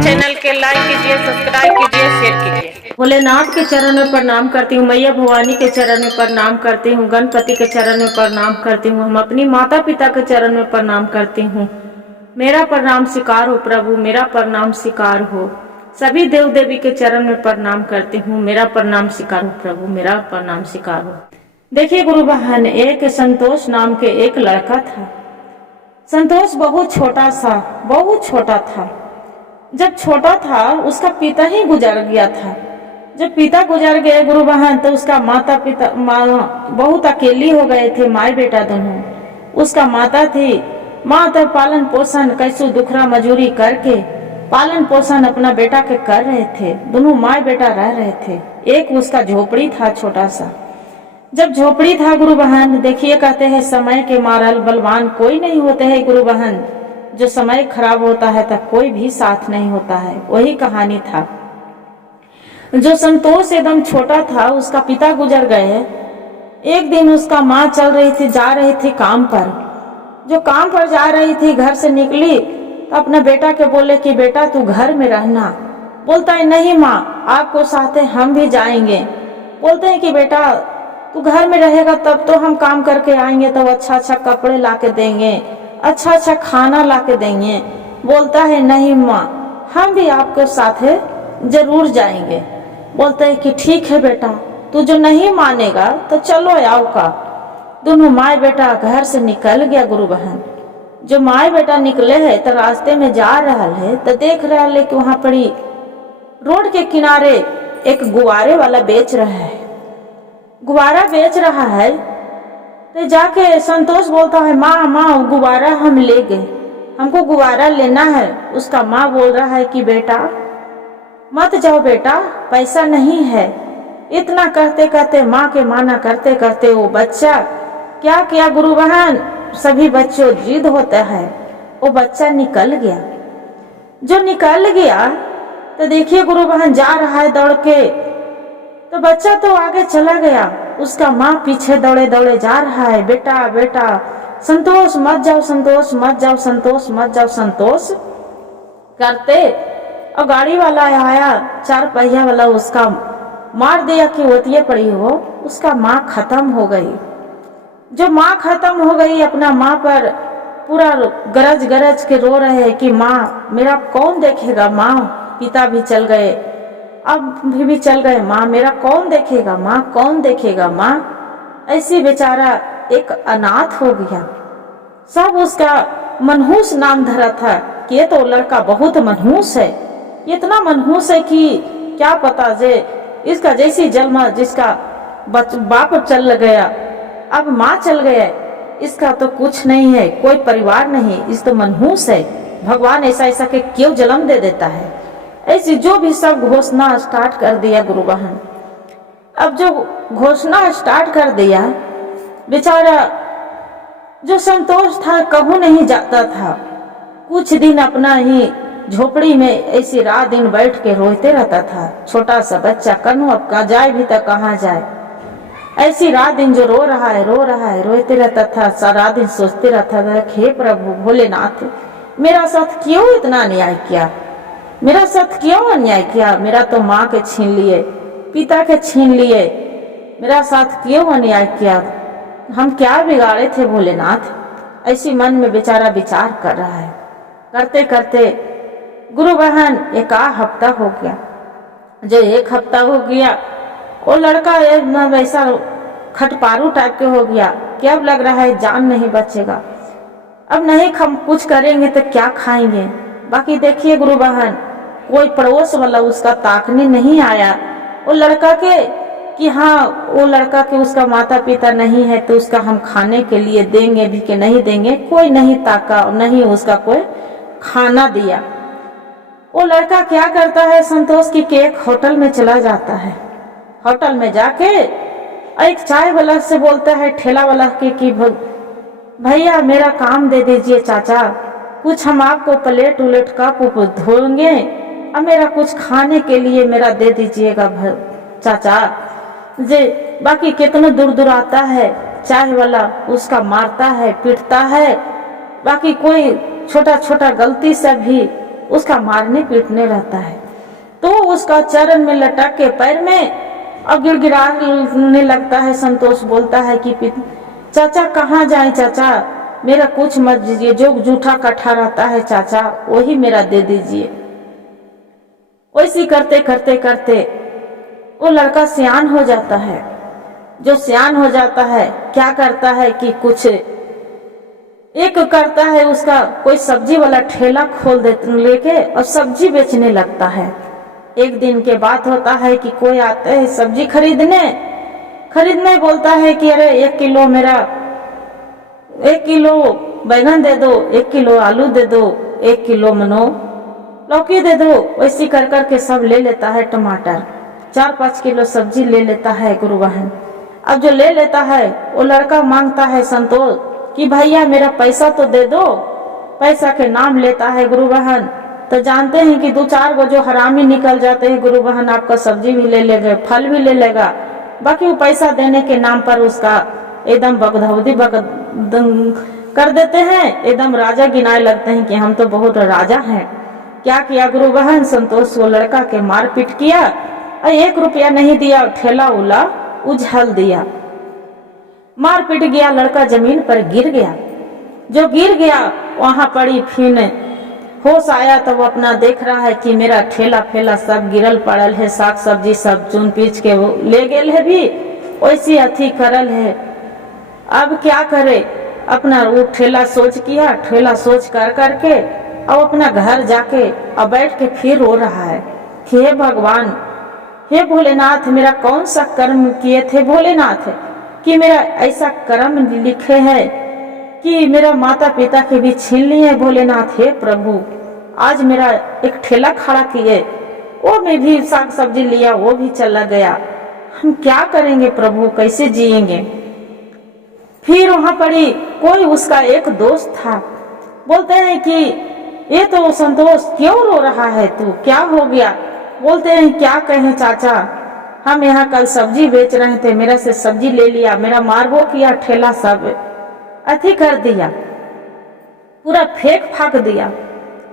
Channel के like कीजिए, subscribe कीजिए, शेयर कीजिए। भोलेनाथ के चरण में प्रणाम करती हूँ, मैया भवानी के चरण में प्रणाम करती हूँ, गणपति के चरण में प्रणाम करती हूँ, हम अपनी माता पिता के चरण में प्रणाम करती हूँ। मेरा प्रणाम स्वीकार हो प्रभु, मेरा प्रणाम स्वीकार हो। सभी देव देवी के चरण में प्रणाम करती हूँ, मेरा प्रणाम स्वीकार हो प्रभु, मेरा प्रणाम स्वीकार हो। देखिए गुरु बहन, एक संतोष नाम के एक लड़का था। संतोष बहुत छोटा था। जब छोटा था उसका पिता ही गुजर गया था। जब पिता गुजर गए गुरु बहन, तो उसका माता पिता बहुत अकेली हो गए थे, माई बेटा दोनों। उसका माता थी, माँ तो पालन पोषण कैसो दुखरा मजूरी करके पालन पोषण अपना बेटा के कर रहे थे। दोनों माँ बेटा रह रहे थे। एक उसका झोपड़ी था छोटा सा। जब झोपड़ी था गुरु बहन, देखिए कहते हैं समय के मारल बलवान कोई नहीं होते है गुरु बहन। जो समय खराब होता है तब कोई भी साथ नहीं होता है, वही कहानी था। जो संतोष एकदम छोटा था, उसका पिता गुजर गए। एक दिन उसका माँ जा रही थी काम पर। जो काम पर जा रही थी, घर से निकली तो अपने बेटा के बोले कि बेटा तू घर में रहना। बोलता है नहीं माँ, आपको साथ है, हम भी जाएंगे। बोलते हैं कि बेटा तू घर में रहेगा तब तो हम काम करके आएंगे, तो अच्छा कपड़े ला के देंगे, अच्छा खाना ला के देंगे। बोलता है नहीं माँ, हम भी आपके साथ है जरूर जाएंगे। बोलते है कि ठीक है बेटा, तू जो नहीं मानेगा तो चलो आओ का। दोनों माँ बेटा घर से निकल गया गुरु बहन। जो माँ बेटा निकले है तो रास्ते में जा रहा है तो देख रहा है कि वहां पड़ी रोड के किनारे एक गुब्बारे वाला बेच रहा है। गुब्बारा बेच रहा है तो जाके संतोष बोलता है माँ गुब्बारा हम ले गए, हमको गुब्बारा लेना है। उसका माँ बोल रहा है कि बेटा मत जाओ बेटा, पैसा नहीं है। इतना कहते कहते माँ के माना करते करते वो बच्चा क्या किया गुरु बहन, सभी बच्चों जिद होता है, वो बच्चा निकल गया। जो निकल गया तो देखिए गुरु बहन जा रहा है दौड़ के, तो बच्चा तो आगे चला गया, उसका माँ पीछे दौड़े दौड़े जा रहा है, बेटा बेटा संतोष मत जाओ, संतोष मत जाओ, संतोष मत जाओ, संतोष करते। और गाड़ी वाला आया, 4 पहिया वाला, उसका मार दिया कि होतिये पड़ी हो। उसका माँ खत्म हो गई। जो माँ खत्म हो गई, अपना माँ पर पूरा गरज गरज के रो रहे हैं कि माँ मेरा कौन देखेगा, माँ पिता भी चल गए, अब भी चल गए, माँ मेरा कौन देखेगा, माँ कौन देखेगा माँ। ऐसी बेचारा एक अनाथ हो गया। सब उसका मनहूस नाम धरा था कि ये तो लड़का बहुत मनहूस है, इतना मनहूस है कि क्या पता जे इसका जैसी जन्म, जिसका बाप चल गया, अब माँ चल गया, इसका तो कुछ नहीं है, कोई परिवार नहीं, इस तो मनहूस है। भगवान ऐसा ऐसा के क्यों जन्म दे देता है। ऐसी जो भी सब घोषणा स्टार्ट कर दिया गुरु बहन। अब जो घोषणा स्टार्ट कर दिया, बेचारा जो संतोष था कहूँ नहीं जाता था। कुछ दिन अपना ही झोपड़ी में ऐसी रात दिन बैठ के रोते रहता था। छोटा सा बच्चा, कन्हू अब का जाए भी तो कहाँ जाए। ऐसी रात दिन जो रो रहा है रोते रहता था। सारा दिन सोचते रहता था, हे प्रभु भोलेनाथ, मेरा साथ क्यों इतना अन्याय किया, मेरा साथ क्यों अन्याय किया। मेरा तो माँ के छीन लिए, पिता के छीन लिए, मेरा साथ क्यों अन्याय किया, हम क्या बिगाड़े थे भोलेनाथ। ऐसी मन में बेचारा विचार कर रहा है। करते करते गुरु बहन एक हफ्ता हो गया। जो 1 हफ्ता हो गया, वो लड़का वैसा खटपारू टाइप के हो गया कि अब लग रहा है जान नहीं बचेगा। अब नहीं हम कुछ करेंगे तो क्या खाएंगे। बाकी देखिए गुरु बहन, कोई पड़ोस वाला उसका ताकने नहीं आया वो लड़का के कि हाँ वो लड़का के उसका माता पिता नहीं है तो उसका हम खाने के लिए देंगे भी कि नहीं देंगे। कोई नहीं ताका, नहीं उसका कोई खाना दिया। वो लड़का क्या करता है संतोष की एक होटल में चला जाता है। होटल में जाके एक चाय वाला से बोलता है, ठेला वाला के कि भैया मेरा काम दे दीजिए चाचा, कुछ हम आपको प्लेट उलेट कप धोएंगे, अब मेरा कुछ खाने के लिए मेरा दे दीजिएगा चाचा जे। बाकी कितना दूर दूर आता है चाय वाला, उसका मारता है पीटता है। बाकी कोई छोटा छोटा गलती से भी उसका मारने पीटने रहता है। तो उसका चरण में लटक के पैर में और गिड़गिड़ाने लगता है। संतोष बोलता है कि चाचा कहाँ जाए चाचा, मेरा कुछ मत दीजिए, जो जूठा कट्ठा रहता है चाचा वही मेरा दे दीजिए। वैसी करते करते करते वो लड़का सियान हो जाता है। जो सियान हो जाता है क्या करता है कि कुछ एक करता है, उसका कोई सब्जी वाला ठेला खोल देते लेके और सब्जी बेचने लगता है। एक दिन के बात होता है कि कोई आता है सब्जी खरीदने बोलता है कि अरे 1 किलो मेरा 1 किलो बैंगन दे दो, 1 किलो आलू दे दो, 1 किलो मनो लौकी दे दो। वैसी कर करके सब ले लेता है। टमाटर 4-5 किलो सब्जी ले लेता है गुरु बहन। अब जो ले लेता है वो लड़का मांगता है संतोष कि भैया मेरा पैसा तो दे दो। पैसा के नाम लेता है गुरु बहन। तो जानते हैं कि 2-4 गो जो हरामी निकल जाते हैं गुरु बहन, आपका सब्जी भी ले लेगा, फल भी ले लेगा, बाकी वो पैसा देने के नाम पर उसका एकदम बगधौदी कर देते हैं। एकदम राजा गिनाए लगते हैं कि हम तो बहुत राजा हैं। क्या किया गुरु बहन, संतोष वो लड़का के मारपीट किया और 1 रुपया नहीं दिया, ठेला उला उछल दिया, मार पीट गया। लड़का जमीन पर गिर गया। जो गिर गया वहां पड़ी, फिर होश आया तो वो अपना देख रहा है कि मेरा ठेला फेला सब गिरल पड़ल है, साग सब्जी सब चुन पीच के वो ले गेल है, भी वैसी अथी करल है। अब क्या करे, अपना वो ठेला सोच किया, ठेला सोच कर करके अब अपना घर जाके अब बैठ के फिर रो रहा है कि हे भगवान, हे भोलेनाथ, मेरा कौन सा कर्म किए थे भोलेनाथ कि मेरा ऐसा कर्म लिखे है कि मेरा माता पिता के भी छीन लिए भोलेनाथ। हे प्रभु, आज मेरा एक ठेला खड़ा किए, वो में भी साग सब्जी लिया, वो भी चला गया, हम क्या करेंगे प्रभु, कैसे जिएंगे। फिर वहां पड़ी कोई उसका एक दोस्त था, बोलते हैं कि ये तो संतोष क्यों रो रहा है, तू क्या हो गया। बोलते हैं क्या कहें चाचा, हम यहाँ कल सब्जी बेच रहे थे, मेरा से सब्जी ले लिया, मेरा मारबो किया, ठेला सब अथी कर दिया, पूरा फेंक फाक दिया।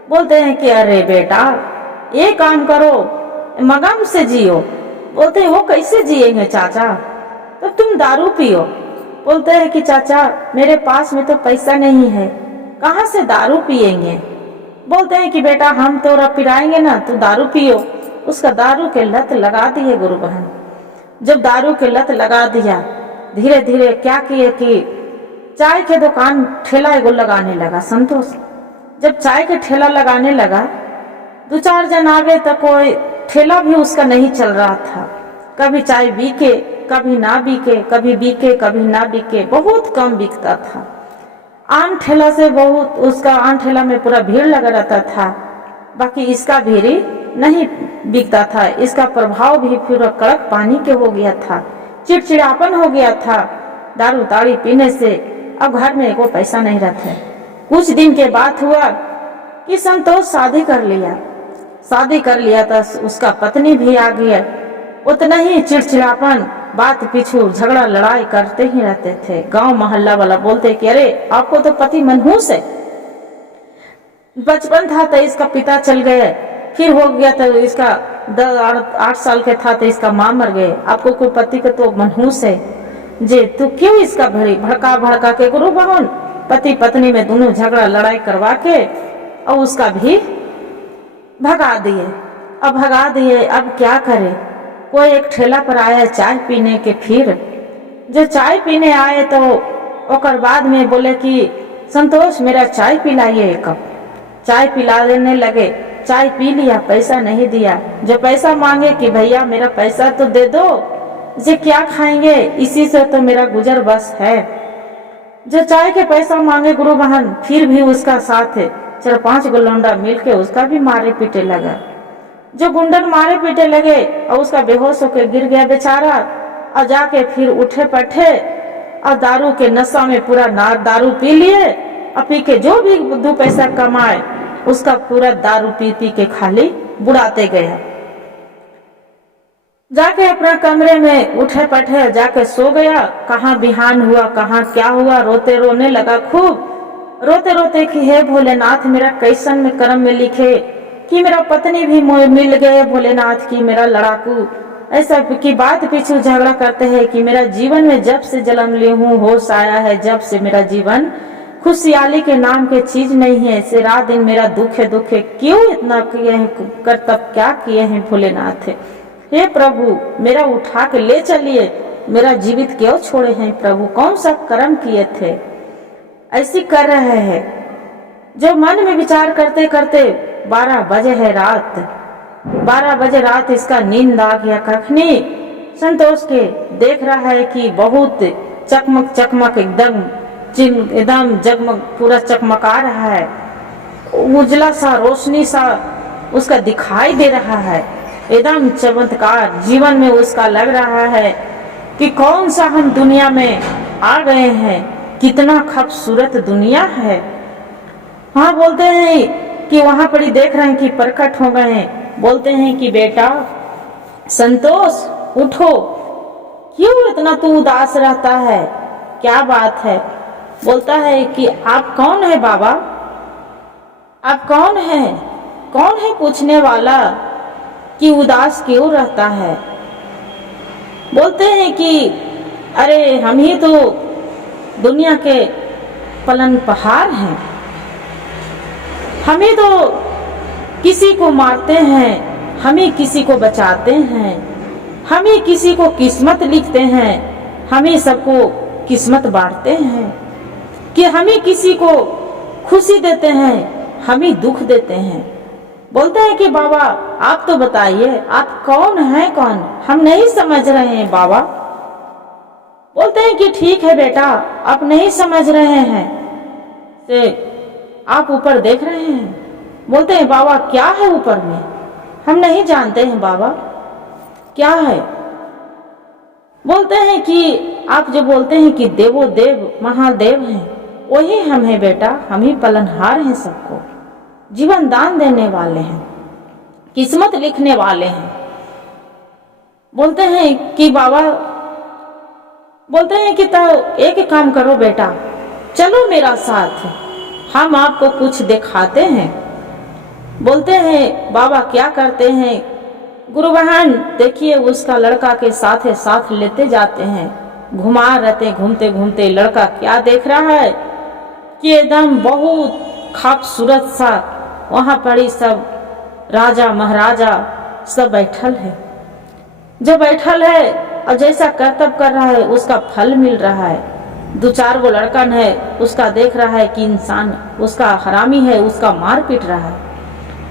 बोलते हैं कि अरे बेटा ये काम करो, मगम से जियो। बोलते हैं वो कैसे जिएंगे चाचा, तो तुम दारू पियो। बोलते हैं कि चाचा मेरे पास में तो पैसा नहीं है, कहाँ से दारू पिएंगे। बोलते हैं कि बेटा हम तो पिलाएंगे ना, तू दारू पियो। उसका दारू के लत लगा दिए गुरु बहन। जब दारू के लत लगा दिया, धीरे धीरे क्या किए कि चाय के दुकान ठेला एगो लगाने लगा संतोष। जब चाय के ठेला लगाने लगा, 2-4 जन आगे तक कोई ठेला भी उसका नहीं चल रहा था। कभी चाय बिके, कभी ना बिके, कभी बिके कभी ना बिके, बहुत कम बिकता था। आम ठेला से बहुत, उसका आम ठेला में पूरा भीड़ लगा रहता था, बाकी इसका भीड़ नहीं बिकता था। इसका प्रभाव भी पूरा कड़क पानी के हो गया था, चिड़चिड़ापन हो गया था दारू ताड़ी पीने से। अब घर में कोई पैसा नहीं रहता। कुछ दिन के बाद हुआ कि संतोष शादी कर लिया तो उसका पत्नी भी आ गया। उतना ही चिड़चिड़ापन, बात पीछू झगड़ा लड़ाई करते ही रहते थे। गांव मोहल्ला वाला बोलते कि अरे आपको तो पति मनहूस है। बचपन था तो इसका पिता चल गए, फिर हो गया तो इसका 8 साल के था तो इसका माँ मर गए। आपको कोई पति का तो मनहूस है जे, तू क्यों इसका भड़का के गुरु बहन पति पत्नी में दोनों झगड़ा लड़ाई करवा के और उसका भी भगा दिए। अब क्या करे, कोई एक ठेला पर आया चाय पीने के। फिर जो चाय पीने आए तो ओकर बाद में बोले कि संतोष मेरा चाय पिलाइए एक कप। चाय पिला देने लगे, चाय पी लिया, पैसा नहीं दिया। जो पैसा मांगे कि भैया मेरा पैसा तो दे दो, जे क्या खाएंगे, इसी से तो मेरा गुजर बस है। जो चाय के पैसा मांगे गुरु बहन, फिर भी उसका साथ 4-5 गो लौंडा मिलके उसका भी मारे पीटे लगा। जो गुंडन मारे पीटे लगे और उसका बेहोश होकर गिर गया बेचारा। और जाके फिर उठे पठे और दारू के नशा में पूरा दारू पी लिए और पी के जो भी 2 पैसा कमाए उसका पूरा दारू पी के खाली बुढ़ाते गए। जाके अपना कमरे में उठे पठे जाके सो गया। कहाँ बिहान हुआ, कहाँ क्या हुआ, रोने लगा खूब। रोते रोते कि हे भोलेनाथ, मेरा कैसन में कर्म में लिखे कि मेरा पत्नी भी मिल गए भोलेनाथ की, मेरा लड़ाकू। ऐसा की बात पीछे झगड़ा करते हैं कि मेरा जीवन में जब से जन्म ली हूँ होश आया है, जब से मेरा जीवन खुशहाली के नाम के चीज नहीं है। ऐसे रात दिन मेरा दुख है, क्यों इतना किए हैं, कर्तव्य क्या किए हैं भोलेनाथ। हे प्रभु, मेरा उठा के ले चलिए, मेरा जीवित क्यों छोड़े हैं प्रभु, कौन सा कर्म किए थे। ऐसी कर रहे हैं जो मन में विचार करते करते 12 बजे है रात, 12 बजे रात इसका नींद आ गया। कखनी संतोष के देख रहा है कि बहुत चकमक चकमक एकदम जगमग पूरा चकमका रहा है, उजला सा रोशनी सा उसका दिखाई दे रहा है, एकदम चमत्कार जीवन में उसका लग रहा है कि कौन सा हम दुनिया में आ गए हैं, कितना खूबसूरत दुनिया है। हाँ, बोलते हैं कि वहां पर ही देख रहे हैं कि प्रकट हो गए हैं। बोलते हैं कि बेटा संतोष उठो, क्यों इतना तू उदास रहता है, क्या बात है। बोलता है कि आप कौन है बाबा, आप कौन है, कौन है पूछने वाला कि उदास क्यों रहता है। बोलते हैं कि अरे हम ही तो दुनिया के पलनपहार हैं, हम ही तो किसी को मारते हैं, हम ही किसी को बचाते हैं, हम ही किसी को किस्मत लिखते हैं, हम ही सबको किस्मत बांटते हैं, कि हम ही किसी को खुशी देते हैं, हम ही दुख देते हैं। बोलते हैं कि बाबा आप तो बताइए आप कौन हैं, कौन, हम नहीं समझ रहे हैं बाबा। बोलते हैं कि ठीक है बेटा, आप नहीं समझ रहे हैं से आप ऊपर देख रहे हैं। बोलते हैं बाबा क्या है ऊपर में, हम नहीं जानते हैं बाबा क्या है। बोलते हैं कि आप जो बोलते हैं कि देवो देव महादेव हैं, वही हम हैं बेटा, हम ही पालनहार हैं, सबको जीवन दान देने वाले हैं, किस्मत लिखने वाले हैं। बोलते हैं कि बाबा, बोलते हैं कि तो एक काम करो बेटा, चलो मेरा साथ, हम आपको कुछ दिखाते हैं। बोलते हैं बाबा क्या करते हैं। गुरु बहन देखिए उसका लड़का के साथ लेते जाते हैं, घुमा रहते, घूमते घूमते लड़का क्या देख रहा है कि एकदम बहुत खूबसूरत सा वहां पर ही सब राजा महाराजा सब बैठल है, जो बैठल है और जैसा कर्तव्य कर रहा है उसका फल मिल रहा है। 2-4 गो लड़कन है, उसका देख रहा है कि इंसान उसका हरामी है, उसका मार पीट रहा है।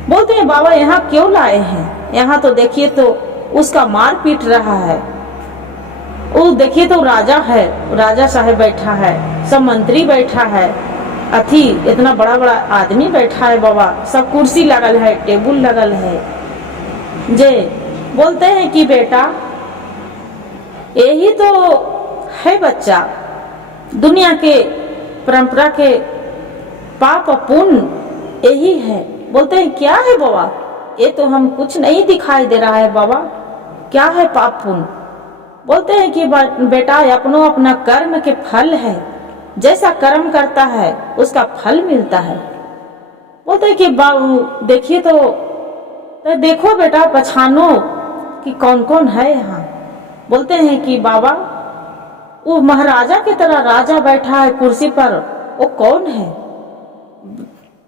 बोलते हैं बाबा यहाँ क्यों लाए हैं, यहाँ तो देखिए तो उसका मार पीट रहा है। वो देखिए तो राजा है, राजा साहब बैठा है, सब मंत्री बैठा है, अथी इतना बड़ा बड़ा आदमी बैठा है बाबा, सब कुर्सी लगल है, टेबुल लगल है। जे बोलते हैं कि बेटा यही तो है बच्चा, दुनिया के परंपरा के पाप पुण्य यही है। बोलते हैं क्या है बाबा, ये तो हम कुछ नहीं दिखाई दे रहा है बाबा, क्या है पाप पुण्य। बोलते हैं कि बेटा अपनो अपना कर्म के फल है, जैसा कर्म करता है उसका फल मिलता है। बोलते हैं कि देखिए तो देखो बेटा पहचानो कि कौन कौन है यहाँ। बोलते हैं कि बाबा वो महाराजा की तरह राजा बैठा है कुर्सी पर, वो कौन है।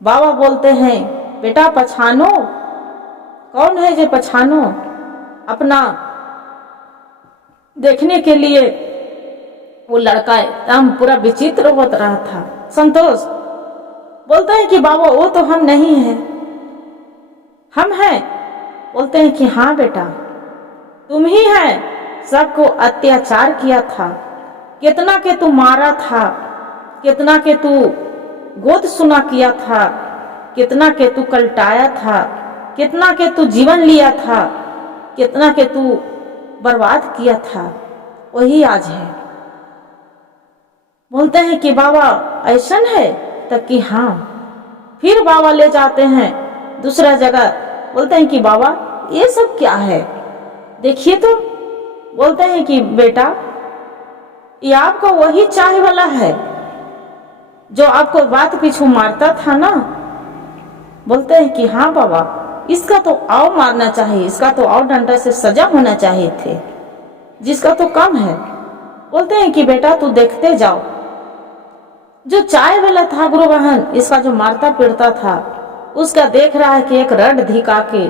बाबा बोलते हैं बेटा पहचानो, कौन है जो पहचानो। अपना देखने के लिए वो लड़का एकदम पूरा विचित्र होत रहा था। संतोष बोलते हैं कि बाबा वो तो हम नहीं हैं, हम हैं। बोलते हैं कि हाँ बेटा तुम ही है, सबको अत्याचार किया था, कितना के तू मारा था, कितना के तू गोद सुना किया था, कितना के तू कलटाया था, कितना के तू जीवन लिया था, कितना के तू बर्बाद किया था, वही आज है। बोलते हैं कि बाबा ऐसन है, तब कि हाँ। फिर बाबा ले जाते हैं दूसरा जगह। बोलते हैं कि बाबा ये सब क्या है, देखिए तो। बोलते हैं कि बेटा ये आपका वही चाय वाला है, जो आपको बात पीछू मारता था ना, बोलते हैं कि हाँ बाबा, इसका तो और मारना चाहिए, इसका तो और डंडा से सजा होना चाहिए थे, जिसका तो कम है। बोलते हैं कि बेटा तू देखते जाओ, जो चाय वाला था गुरु बहन, इसका जो मारता पीड़ता था, उसका देख रहा है कि एक रड धिका के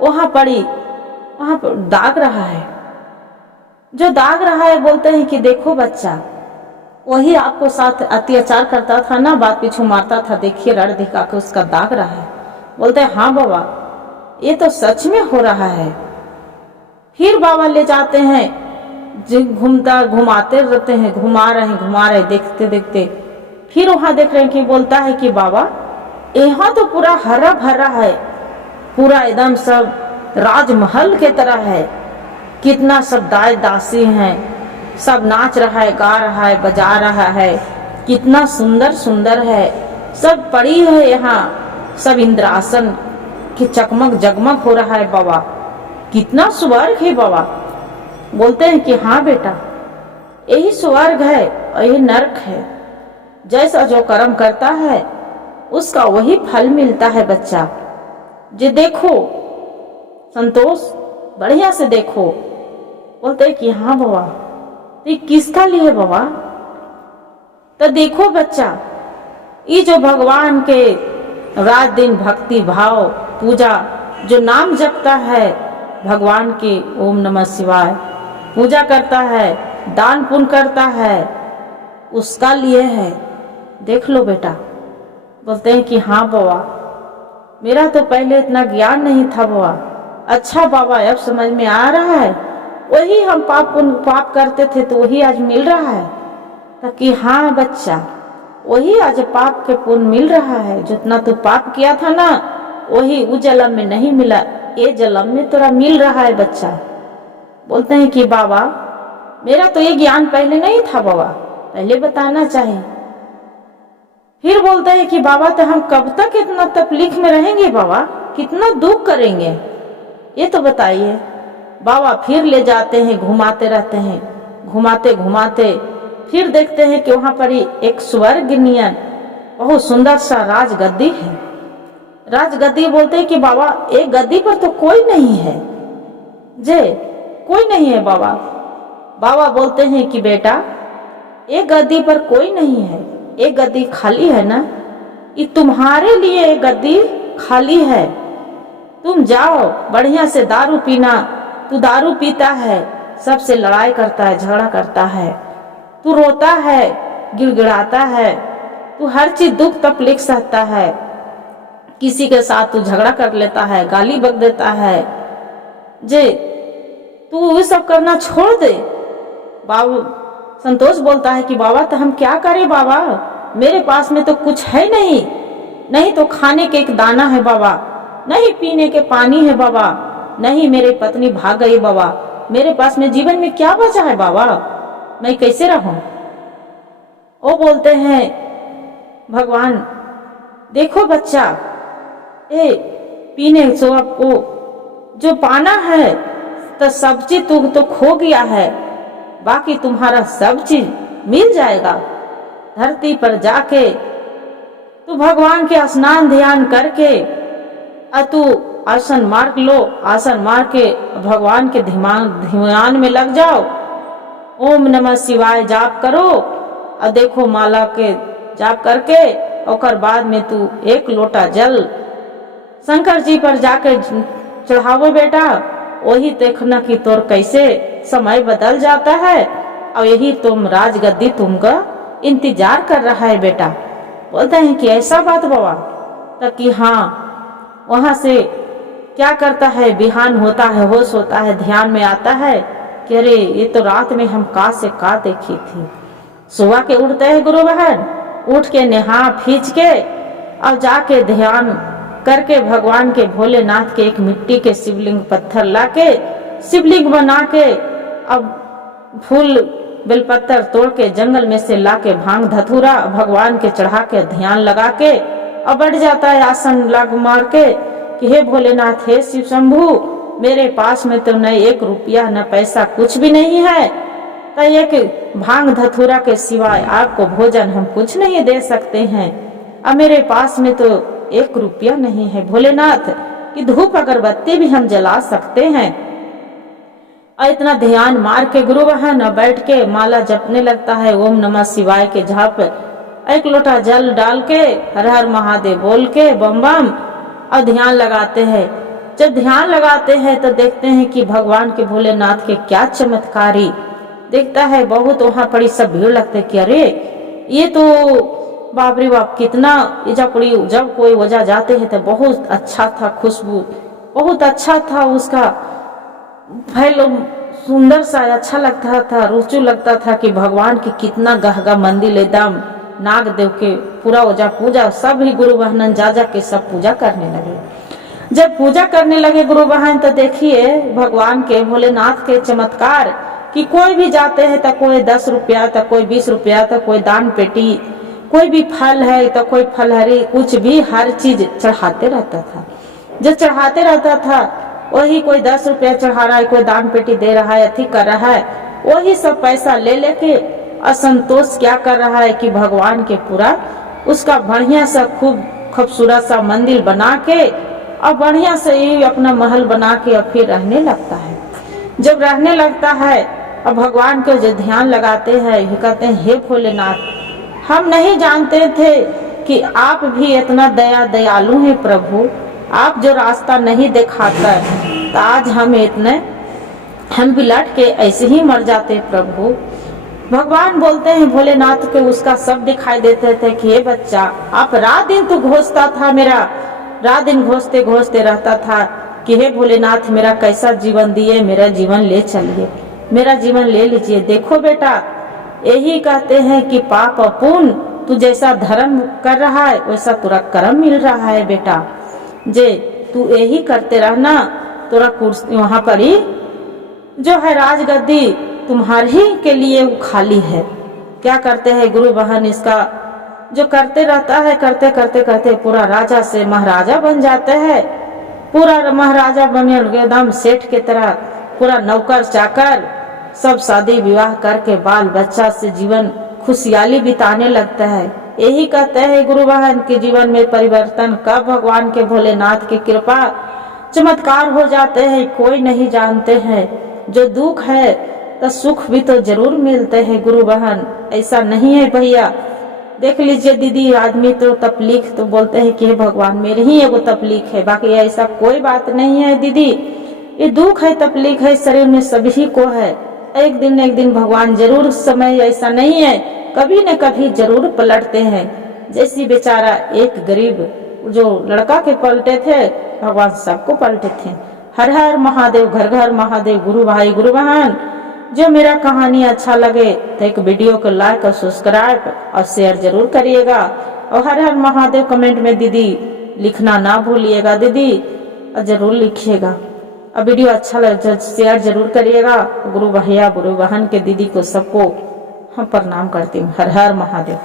वहां पड़ी, वहां पर दाग रहा है, जो दाग रहा है। बोलते हैं कि देखो बच्चा, वही आपको साथ अत्याचार करता था ना, बात पीछू मारता था, देखिए रड दिखा के उसका दाग रहा है। बोलते हैं हाँ बाबा, ये तो सच में हो रहा है। फिर बाबा ले जाते हैं, घुमाते रहते हैं, घुमा रहे देखते देखते। फिर वहां देख रहे हैं कि बोलता है कि बाबा यहाँ तो पूरा हरा भरा है, पूरा एकदम सब राजमहल के तरह है, कितना सब दास दासी हैं, सब नाच रहा है, गा रहा है, बजा रहा है, कितना सुंदर सुंदर है, सब पड़ी है यहाँ, सब इंद्रासन की चकमक जगमग हो रहा है बाबा, कितना स्वर्ग है बाबा। बोलते हैं कि हाँ बेटा, यही स्वर्ग है और यही नरक है, जैसा जो कर्म करता है उसका वही फल मिलता है बच्चा। जे देखो संतोष, बढ़िया से देखो। बोलते हैं कि हाँ बाबा, तो किसका लिए बाबा? तो देखो बच्चा, ये जो भगवान के रात दिन भक्ति भाव पूजा, जो नाम जपता है भगवान के, ओम नमः शिवाय, पूजा करता है, दान पुण्य करता है, उसका लिए है। देख लो बेटा। बोलते हैं कि हाँ बाबा, मेरा तो पहले इतना ज्ञान नहीं था बाबा। अच्छा बाबा, अब समझ में आ रहा है, वही हम पाप करते थे तो वही आज मिल रहा है। ताकि हाँ बच्चा, वही आज पाप के पुण्य मिल रहा है। जितना तू पाप किया था ना, वही उस जन्म में नहीं मिला, ये जन्म में तेरा मिल रहा है बच्चा। बोलते हैं कि बाबा, मेरा तो ये ज्ञान पहले नहीं था बाबा, पहले बताना चाहिए। फिर बोलते हैं कि बाबा, तो हम कब तक इतना तकलीफ में रहेंगे बाबा, कितना दुख करेंगे, ये तो बताइए। बाबा फिर ले जाते हैं, घुमाते रहते हैं, घुमाते घुमाते फिर देखते हैं कि वहां पर एक स्वर्ग नियन बहुत सुंदर सा राजगद्दी है। राजगद्दी बोलते हैं कि बाबा, एक गद्दी पर तो कोई नहीं है, जे कोई नहीं है बाबा। बाबा बोलते हैं कि बेटा, एक गद्दी पर कोई नहीं है, एक गद्दी खाली है ना, ये तुम्हारे लिए एक गद्दी खाली है। तुम जाओ, बढ़िया से दारू पीना। तू दारू पीता है, सबसे लड़ाई करता है, झगड़ा करता है, तू रोता है, गिड़गिड़ाता है, तू हर चीज दुख तकलीफ सहता है, किसी के साथ तू झगड़ा कर लेता है, गाली बक देता है। जे तू ये सब करना छोड़ दे। बाबू संतोष बोलता है कि बाबा, तो हम क्या करें बाबा, मेरे पास में तो कुछ है नहीं, नहीं तो खाने के एक दाना है बाबा, नहीं पीने के पानी है बाबा, नहीं मेरी पत्नी भाग गई बाबा, मेरे पास में जीवन में क्या बचा है बाबा, मैं कैसे रहूं। वो बोलते हैं, भगवान देखो बच्चा, ए पीने से आपको जो पाना है तो सब चीज तो खो गया है, बाकी तुम्हारा सब चीज मिल जाएगा। धरती पर जाके तू भगवान के स्नान ध्यान करके तू आसन मार लो, आसन मार के भगवान के ध्यान में लग जाओ, ओम नमः शिवाय जाप करो, और देखो माला के जाप करके और बाद में तू एक लोटा जल शंकर जी पर जाके चढ़ावो बेटा। वही देखना कि तोर कैसे समय बदल जाता है, और यही तुम राजगद्दी तुमका इंतजार कर रहा है बेटा। बोलते हैं कि ऐसा बात बाबा, ताकि हाँ वहां से क्या करता है, बिहान होता है, होश होता है, ध्यान में आता है कि अरे ये तो रात में हम का से का देखी थी। सुबह के उठते हैं गुरु बहन, उठ के नहा फींच के और जाके ध्यान करके भगवान के भोलेनाथ के एक मिट्टी के शिवलिंग पत्थर लाके शिवलिंग बना के, अब फूल बेलपत्तर तोड़ के जंगल में से लाके भांग धतूरा भगवान के चढ़ा के ध्यान लगा के अब बढ़ जाता है आसन लग मार के कि हे भोलेनाथ, हे शिव शंभु, मेरे पास में तो न 1 रुपया न पैसा कुछ भी नहीं है, तो एक भांग धतूरा के सिवाय आपको भोजन हम कुछ नहीं दे सकते हैं। अब मेरे पास में तो 1 रुपया नहीं है भोलेनाथ कि धूप अगरबत्ती भी हम जला सकते हैं। और इतना ध्यान मार के गुरु बहन बैठ के माला जपने लगता है, ओम नमः शिवाय के जाप, 1 लोटा जल डाल के हर हर महादेव बोल के बम बम और ध्यान लगाते हैं। जब ध्यान लगाते हैं तो देखते हैं कि भगवान के भोलेनाथ के क्या चमत्कारी देखता है। बहुत वहां पड़ी सब भीड़ लगते कि अरे ये तो बाप रे बाप कितना जब कोई वजह जाते हैं तो बहुत अच्छा था, खुशबू बहुत अच्छा था, उसका फैल सुंदर सा अच्छा लगता था, रुचि लगता था कि भगवान की कितना गहगा मंदिर एकदम नाग देव के पूरा वजह पूजा सब ही गुरु बहन जा के सब पूजा करने लगे। जब पूजा करने लगे गुरु बहन तो देखिए भगवान के भोलेनाथ के चमत्कार कि कोई भी जाते हैं तो कोई 10 रुपया तो कोई 20 रुपया तो कोई दान पेटी, कोई भी फल है तो कोई फलहरी, कुछ भी हर चीज चढ़ाते रहता था। जो चढ़ाते रहता था वही कोई 10 रुपया चढ़ा रहा है, कोई दान पेटी दे रहा है, अति कर रहा है, वही सब पैसा ले लेके असंतोष क्या कर रहा है कि भगवान के पूरा उसका बढ़िया सा खूब खूबसूरत सा मंदिर बना के और बढ़िया से ही अपना महल बना के और फिर रहने लगता है। जब रहने लगता है और भगवान को जो ध्यान लगाते हैं, कहते हैं हे भोलेनाथ हम नहीं जानते थे कि आप भी इतना दयालु हैं प्रभु, आप जो रास्ता नहीं दिखाता तो आज हम बिलट के ऐसे ही मर जाते प्रभु। भगवान बोलते हैं भोलेनाथ के उसका सब दिखाई देते थे कि हे बच्चा आप रात दिन तो घोषता था, मेरा रात दिन घोषते घोषते रहता था कि हे भोलेनाथ मेरा कैसा जीवन दिए, मेरा जीवन ले चलिए, मेरा जीवन ले लीजिए। देखो बेटा यही कहते हैं कि पाप और पुण्य तू जैसा धर्म कर रहा है वैसा तुरा कर्म मिल रहा है बेटा, जे तू यही करते रहना, तुरा कुर्सी वहां पर ही जो है राजगद्दी तुम्हारी के लिए वो खाली है। क्या करते हैं गुरु बहन इसका जो करते रहता है, करते करते करते पूरा राजा से महाराजा बन जाते हैं, पूरा महाराजा बने एकदम सेठ के तरह, पूरा नौकर चाकर सब शादी विवाह करके बाल बच्चा से जीवन खुशहाली बिताने लगता है। यही कहते हैं गुरु बहन के जीवन में परिवर्तन कब भगवान के भोलेनाथ की कृपा चमत्कार हो जाते हैं कोई नहीं जानते हैं। जो दुख है तो सुख भी तो जरूर मिलते हैं गुरु बहन, ऐसा नहीं है भैया। देख लीजिए दीदी आदमी तो तकलीफ तो बोलते हैं कि भगवान मेरे ही एगो तकलीफ है, बाकी ऐसा कोई बात नहीं है दीदी। ये दुख है तकलीफ है शरीर में सभी को है, एक दिन भगवान जरूर समय ऐसा नहीं है कभी न कभी जरूर पलटते हैं। जैसी बेचारा एक गरीब जो लड़का के पलटे थे भगवान सबको पलटे थे। हर हर महादेव, घर घर महादेव। गुरु भाई गुरु बहन जो मेरा कहानी अच्छा लगे तो एक वीडियो को लाइक और सब्सक्राइब और शेयर जरूर करिएगा। और हर हर महादेव कमेंट में दीदी लिखना ना भूलिएगा दीदी, और जरूर लिखिएगा। और वीडियो अच्छा लगे शेयर जरूर करिएगा। गुरु भैया गुरु बहन के दीदी को सबको हम प्रणाम करती हूँ। हर हर महादेव।